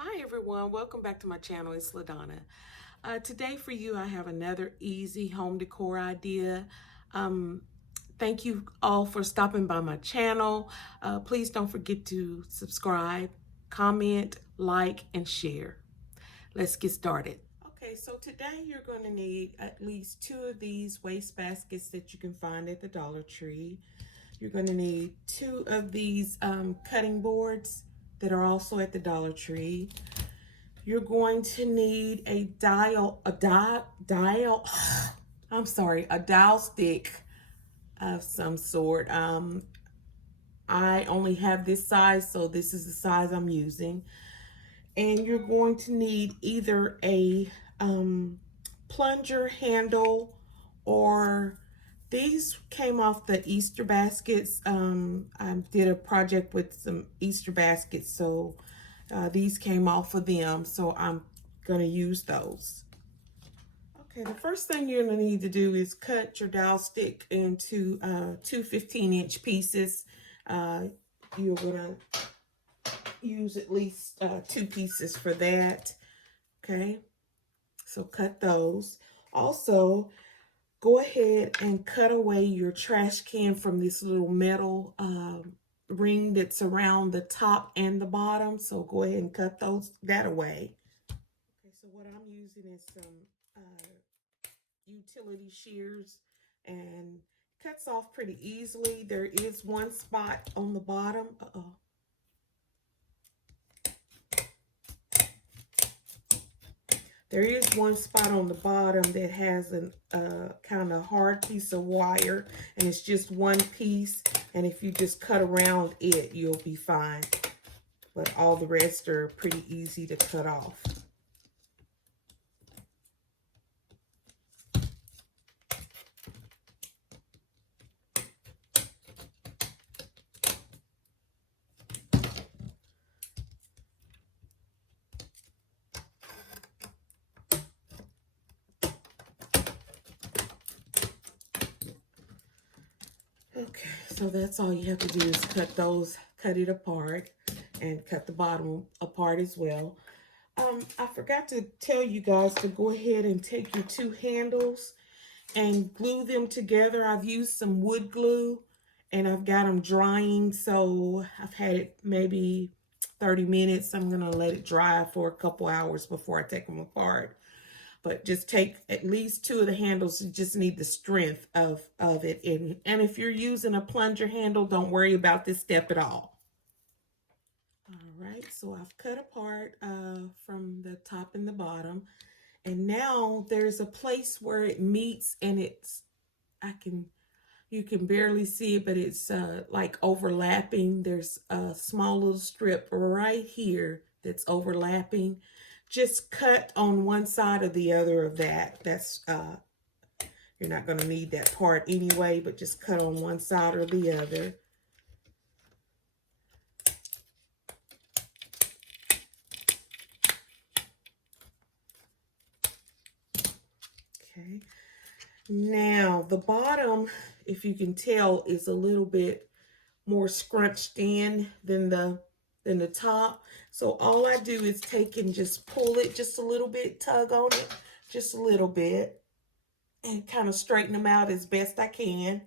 Hi everyone, welcome back to my channel. It's LaDonna. Today for you I have another easy home decor idea. Um, Thank you all for stopping by my channel. Please don't forget to subscribe, comment, like, and share. Let's get started. Okay, so today you're going to need at least 2 of these waste baskets that you can find at the Dollar Tree. You're going to need 2 of these cutting boards that are also at the Dollar Tree. You're going to need a dowel stick of some sort. I only have this size, so this is the size I'm using. And you're going to need either a plunger handle, or these came off the Easter baskets. I did a project with some Easter baskets, so these came off of them, so I'm going to use those. Okay, the first thing you're going to need to do is cut your dowel stick into two 15-inch pieces. You're going to use at least 2 pieces for that. Okay, so cut those. Also, go ahead and cut away your trash can from this little metal ring that's around the top and the bottom. So go ahead and cut that away. Okay, so what I'm using is some utility shears, and cuts off pretty easily. There is one spot on the bottom. There is one spot on the bottom that has a kind of hard piece of wire, and it's just one piece, and if you just cut around it, you'll be fine. But all the rest are pretty easy to cut off. Okay, so that's all you have to do is cut it apart, and cut the bottom apart as well. I forgot to tell you guys to go ahead and take your 2 handles and glue them together. I've used some wood glue, and I've got them drying, so I've had it maybe 30 minutes. I'm gonna let it dry for a couple hours before I take them apart. But just take at least 2 of the handles. You just need the strength of it. And if you're using a plunger handle, don't worry about this step at all. All right, so I've cut apart from the top and the bottom. And now there's a place where it meets, and you can barely see it, but it's like overlapping. There's a small little strip right here that's overlapping. Just cut on one side or the other of that. You're not going to need that part anyway, but just cut on one side or the other. Okay. Now the bottom, if you can tell, is a little bit more scrunched in than the top. So all I do is take and just pull it just a little bit, tug on it just a little bit, and kind of straighten them out as best I can.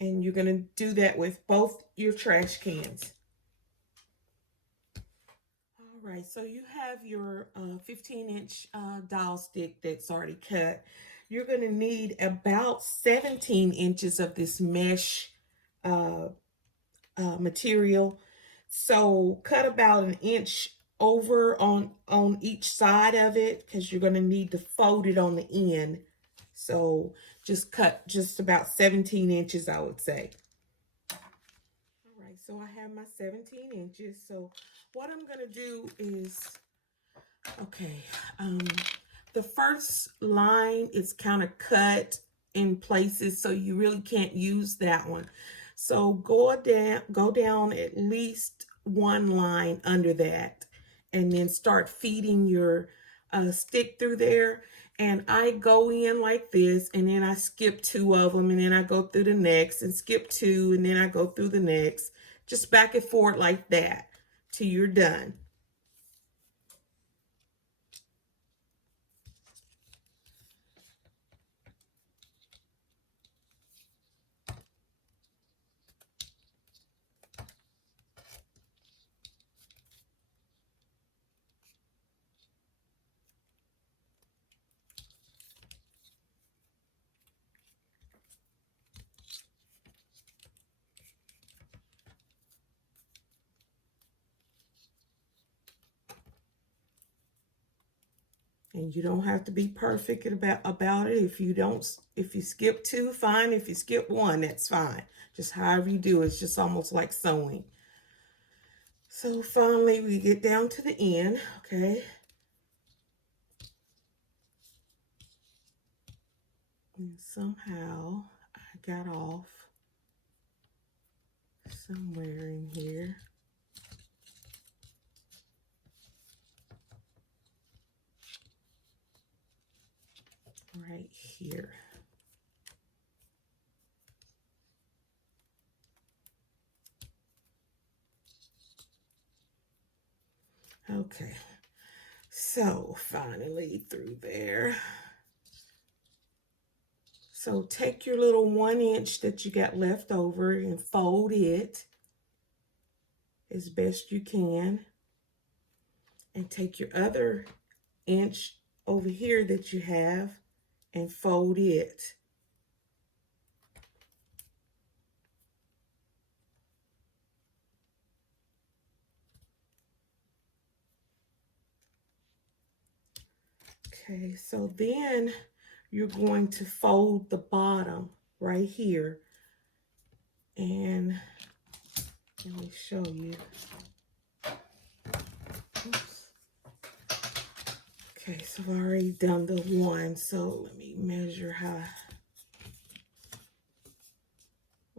And you're going to do that with both your trash cans. All right, so you have your 15-inch dowel stick that's already cut. You're going to need about 17 inches of this mesh material. So cut about 1 inch over on each side of it, because you're going to need to fold it on the end. So just cut just about 17 inches, I would say. All right, so I have my 17 inches. So what I'm going to do is, okay, the first line is kind of cut in places, so you really can't use that one. So go down at least 1 line under that, and then start feeding your stick through there. And I go in like this, and then I skip 2 of them, and then I go through the next and skip 2, and then I go through the next. just back and forth like that till you're done. And you don't have to be perfect about it. If you skip two, fine. If you skip one, that's fine. Just however you do, it's just almost like sewing. So finally we get down to the end, okay? And somehow I got off somewhere in here. Right here. Okay, so finally through there. So take your little 1 inch that you got left over and fold it as best you can. And take your other inch over here that you have and fold it. Okay, so then you're going to fold the bottom right here. And let me show you. Oops. Okay, so I've already done the one, so let me measure how.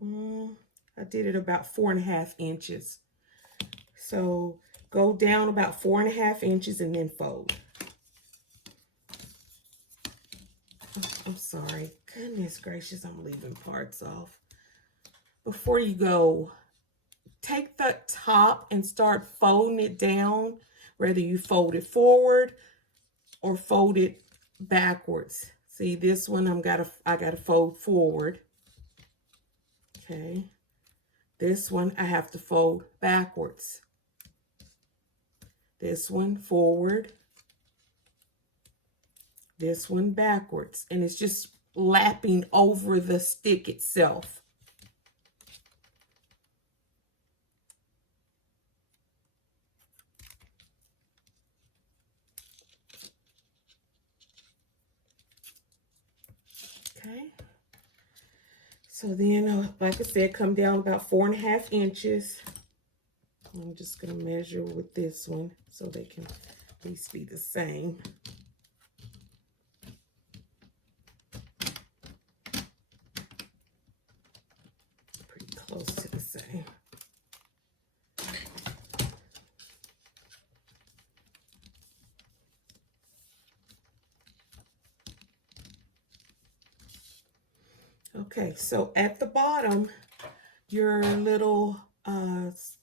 I did it about 4.5 inches. So go down about 4.5 inches and then fold. Oh, I'm sorry. Goodness gracious, I'm leaving parts off. Before you go, take the top and start folding it down, whether you fold it forward or fold it backwards. See, this one I gotta fold forward. Okay. This one I have to fold backwards. This one forward. This one backwards. And it's just lapping over the stick itself. Okay. So then, like I said, come down about 4.5 inches. I'm just going to measure with this one so they can at least be the same. Pretty close to the same. Okay, so at the bottom, your little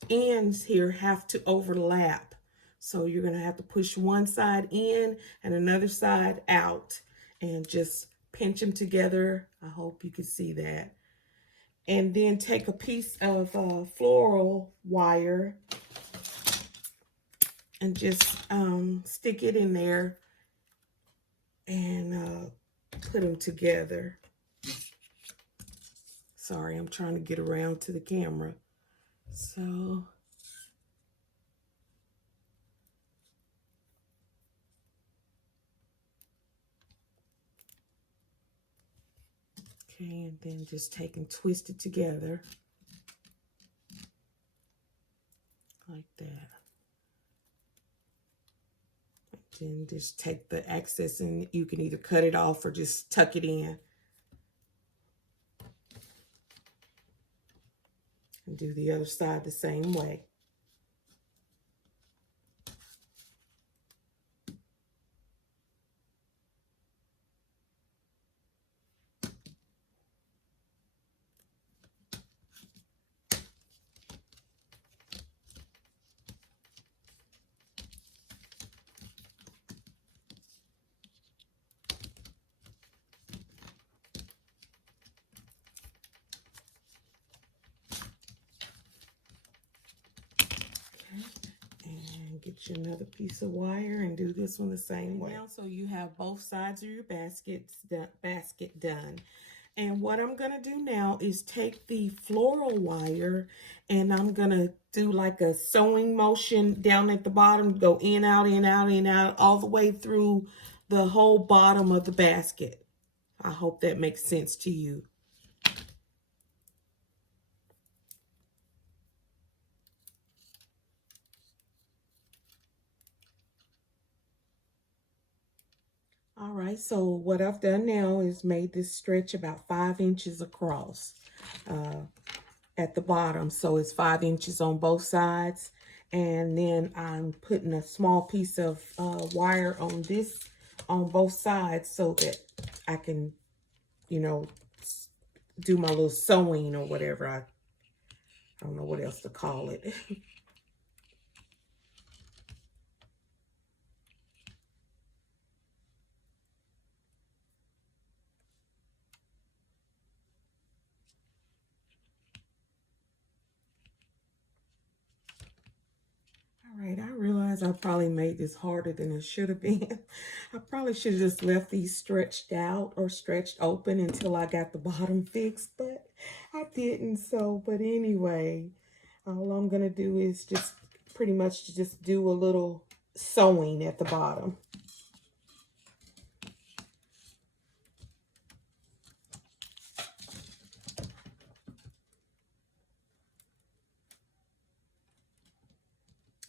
ends here have to overlap. So you're going to have to push one side in and another side out and just pinch them together. I hope you can see that. And then take a piece of floral wire and just stick it in there and put them together. Sorry, I'm trying to get around to the camera. So, okay, and then just take and twist it together like that. Then just take the excess and you can either cut it off or just tuck it in. And do the other side the same way. Get you another piece of wire and do this one the same way. Now, so you have both sides of your basket done. And what I'm going to do now is take the floral wire and I'm going to do like a sewing motion down at the bottom, go in, out, in, out, in, out, all the way through the whole bottom of the basket. I hope that makes sense to you. All right, so what I've done now is made this stretch about 5 inches across at the bottom. So it's 5 inches on both sides. And then I'm putting a small piece of wire on both sides so that I can, you know, do my little sewing or whatever. I don't know what else to call it. All right, I realize I probably made this harder than it should have been. I probably should have just left these stretched out or stretched open until I got the bottom fixed, but I didn't. So, but anyway, all I'm gonna do is just pretty much just do a little sewing at the bottom.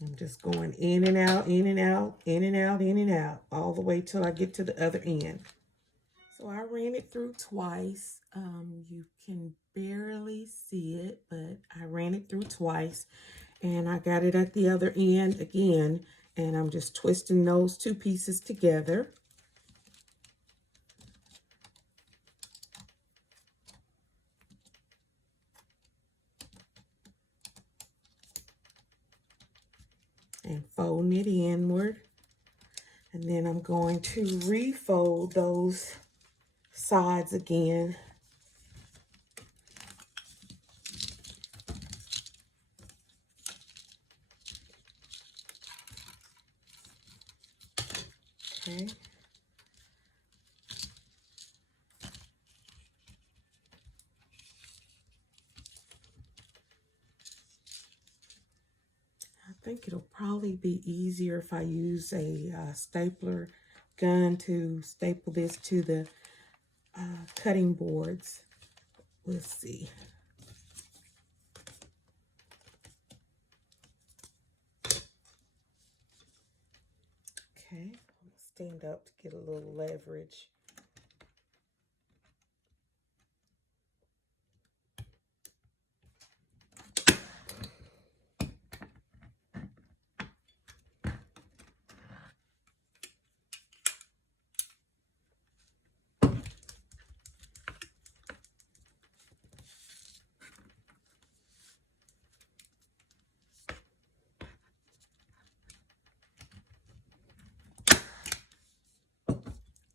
I'm just going in and out, in and out, in and out, in and out, all the way till I get to the other end. So I ran it through twice. You can barely see it, but I ran it through twice. And I got it at the other end again. And I'm just twisting those two pieces together. And folding it inward. And then I'm going to refold those sides again. Okay. I think it'll probably be easier if I use a stapler gun to staple this to the cutting boards. Let's see. Okay, I'll stand up to get a little leverage.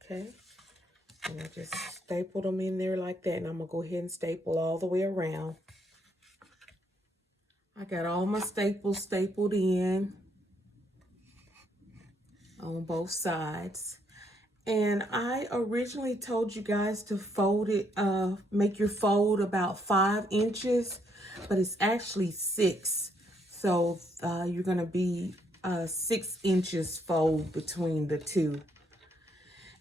Okay, and I just stapled them in there like that, and I'm gonna go ahead and staple all the way around. I got all my staples stapled in on both sides. And I originally told you guys to fold it, make your fold about 5 inches, but it's actually 6. So you're gonna be 6 inches fold between the two.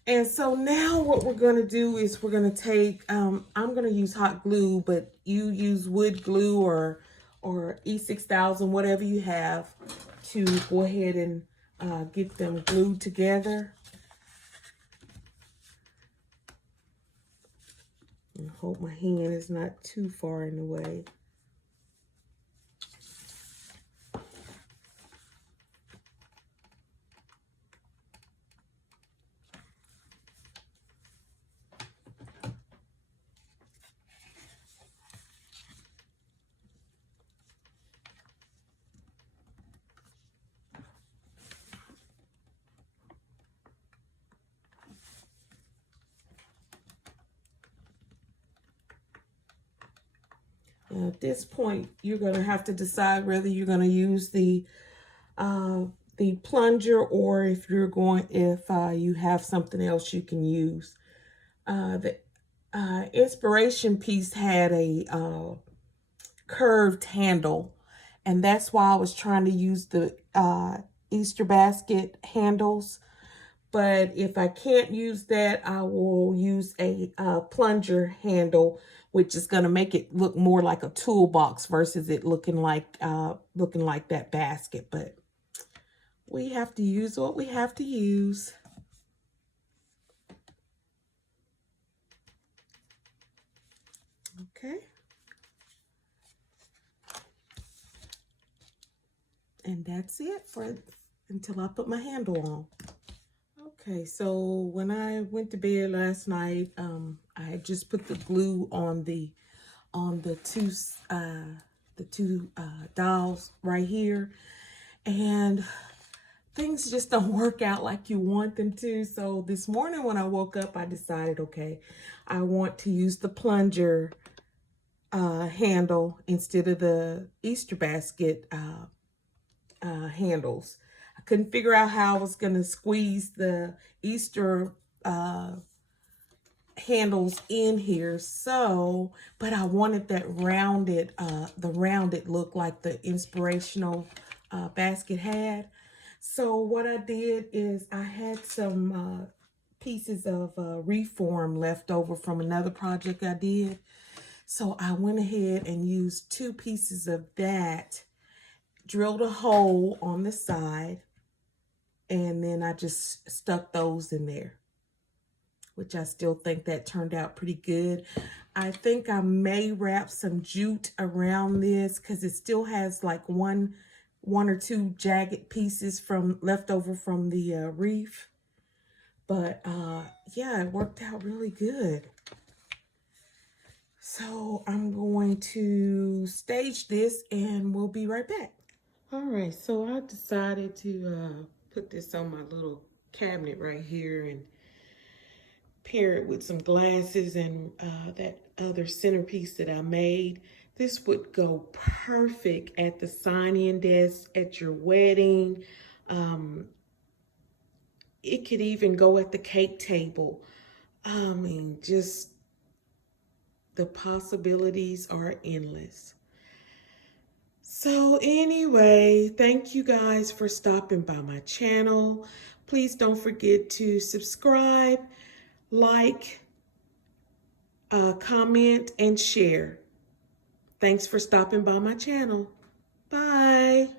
And so now what we're going to do is we're going to take, I'm going to use hot glue, but you use wood glue or E6000, whatever you have, to go ahead and get them glued together. I hope my hand is not too far in the way. At this point, you're going to have to decide whether you're going to use the the plunger, or if you have something else you can use. The inspiration piece had a curved handle, and that's why I was trying to use the Easter basket handles. But if I can't use that, I will use a plunger handle, which is going to make it look more like a toolbox versus it looking like that basket. But we have to use what we have to use. Okay. And that's it until I put my handle on. Okay, so when I went to bed last night, I had just put the glue on the two dowels right here, and things just don't work out like you want them to. So this morning when I woke up, I decided, okay, I want to use the plunger handle instead of the Easter basket handles. I couldn't figure out how I was going to squeeze the Easter handles in here, so but I wanted that rounded the rounded look like the inspirational basket had. So what I did is I had some pieces of reform left over from another project I did, so I went ahead and used 2 pieces of that, drilled a hole on the side, and then I just stuck those in there, which I still think that turned out pretty good. I think I may wrap some jute around this because it still has like one or two jagged pieces from left over from the wreath. But yeah, it worked out really good. So I'm going to stage this and we'll be right back. All right, so I decided to put this on my little cabinet right here and pair it with some glasses and that other centerpiece that I made. This would go perfect at the sign-in desk at your wedding. It could even go at the cake table. I mean, just the possibilities are endless. So anyway, thank you guys for stopping by my channel. Please don't forget to subscribe, like, comment, and share. Thanks for stopping by my channel. Bye.